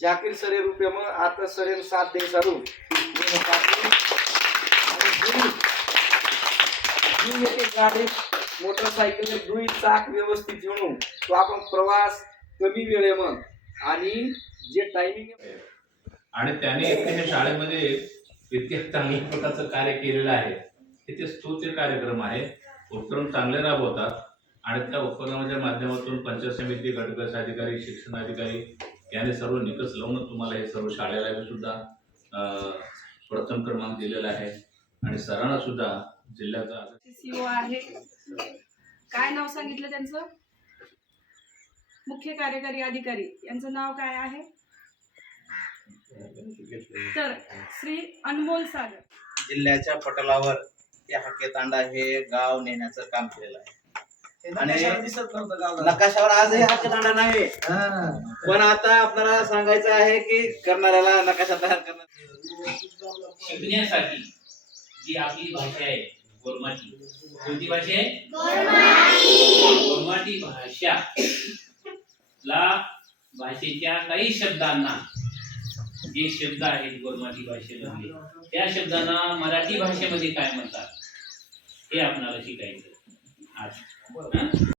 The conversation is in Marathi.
जाकिर सरे रुपये मग आता सरेन 7 दिन सारू गाडी मोटरसायकल दुई चाक व्यवस्थित घेऊन तो आपण प्रवास कमी वेळे मग आणि जे टायमिंग आणि त्याने त्या शाळेमध्ये इतक्या चांगल्या प्रकारचं कार्य केलेलं आहे की ते स्तुत्य कार्यक्रम आहे. उपक्रम चांगले राबवतात आणि त्या उपक्रमाच्या माध्यमातून पंचायत समिती, गटविकास अधिकारी, शिक्षण अधिकारी याने सर्व निकष लावून तुम्हाला हे सर्व शाळेला सुद्धा प्रथम क्रमांक दिलेला आहे आणि सरांना सुद्धा जिल्ह्याचा सीओ आहे. काय नाव सांगितलं त्यांचं? मुख्य कार्यकारी अधिकारी यांचं नाव काय आहे? तर श्री अनमोल सागर. जिल्ह्याच्या पटलावर या हाकेतांडा हे गाव नेण्याचं काम केलेलं आहे आणि नकाशावर आजही हाकेतांडा नाही, पण आता आपल्याला सांगायचं आहे की करणाऱ्याला नकाशा तयार करणार शिकण्यासाठी जी आपली भाषा आहे गोरमाटी, कोणती भाषा आहे? गोरमाटी भाषा ला भाषेच्या काही शब्दांना जे शब्द आहेत गोरमाटी भाषेमध्ये त्या शब्दांना मराठी भाषेमध्ये काय म्हणतात हे आपल्याला शिकायचं आज.